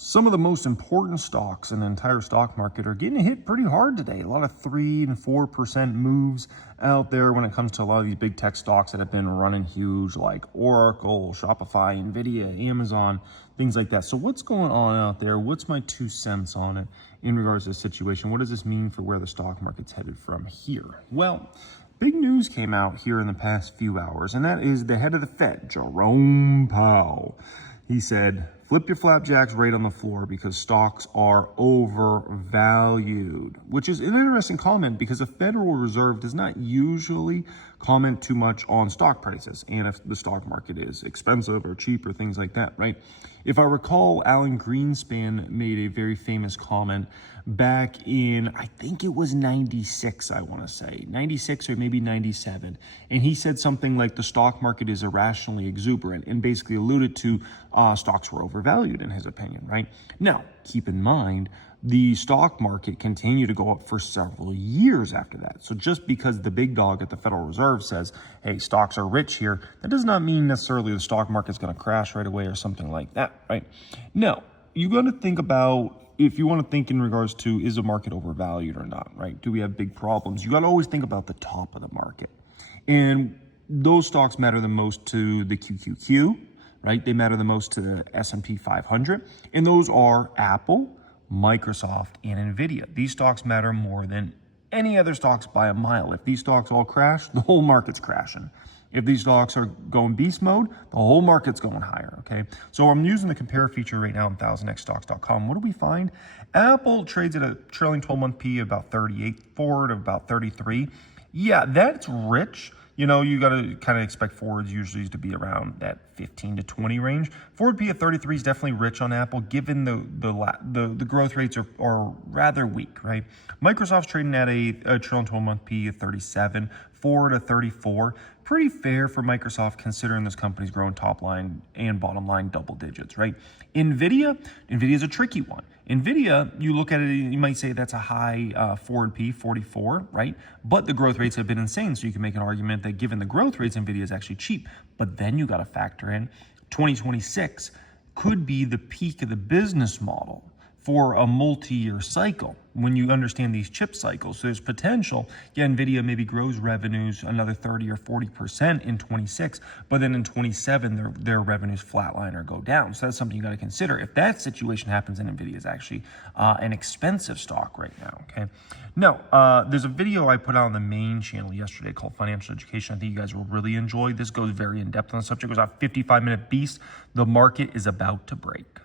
Some of the most important stocks in the entire stock market are getting hit pretty hard today. A lot of 3 and 4% moves out there when it comes to a lot of these big tech stocks that have been running huge, like Oracle, Shopify, Nvidia, Amazon, things like that. So what's going on out there? What's my 2 cents on it in regards to the situation? What does this mean for where the stock market's headed from here? Well, big news came out here in the past few hours, and that is the head of the Fed, Jerome Powell. He said, flip your flapjacks right on the floor because stocks are overvalued, which is an interesting comment because the Federal Reserve does not usually comment too much on stock prices and if the stock market is expensive or cheap or things like that, right? If I recall, Alan Greenspan made a very famous comment back in, I think it was 96, I want to say, 96 or maybe 97. And he said something like the stock market is irrationally exuberant and basically alluded to stocks were overvalued in his opinion, right? Now, keep in mind, the stock market continued to go up for several years after that. So just because the big dog at the Federal Reserve says, hey, stocks are rich here, that does not mean necessarily the stock market's going to crash right away or something like that, right? Now, you got to think about, if you want to think in regards to, is the market overvalued or not, right? Do we have big problems? You got to always think about the top of the market. And those stocks matter the most to the QQQ, right? They matter the most to the S&P 500. And those are Apple, Microsoft, and Nvidia. These stocks matter more than any other stocks by a mile. If these stocks all crash, the whole market's crashing. If these stocks are going beast mode, the whole market's going higher, okay? So I'm using the compare feature right now on 1000xstocks.com. What do we find? Apple trades at a trailing 12-month P of about 38, forward of about 33. Yeah, that's rich. You know, you got to kind of expect forwards usually to be around that 15 to 20 range. Forward P of 33 is definitely rich on Apple, given the growth rates are rather weak, right? Microsoft's trading at a trailing 12-month P of 37, forward of 34. Pretty fair for Microsoft considering this company's growing top line and bottom line double digits, right? Nvidia is a tricky one. Nvidia, you look at it, you might say that's a high forward P, 44, right? But the growth rates have been insane, so you can make an argument that given the growth rates, Nvidia is actually cheap. But then you got to factor in 2026 could be the peak of the business model for a multi-year cycle when you understand these chip cycles. So there's potential, NVIDIA maybe grows revenues another 30 or 40% in 26, but then in 27, their revenues flatline or go down. So that's something you got to consider. If that situation happens, then NVIDIA is actually an expensive stock right now, okay? Now, there's a video I put out on the main channel yesterday called Financial Education. I think you guys will really enjoy. This goes very in-depth on the subject. It was a 55-minute beast. The market is about to break.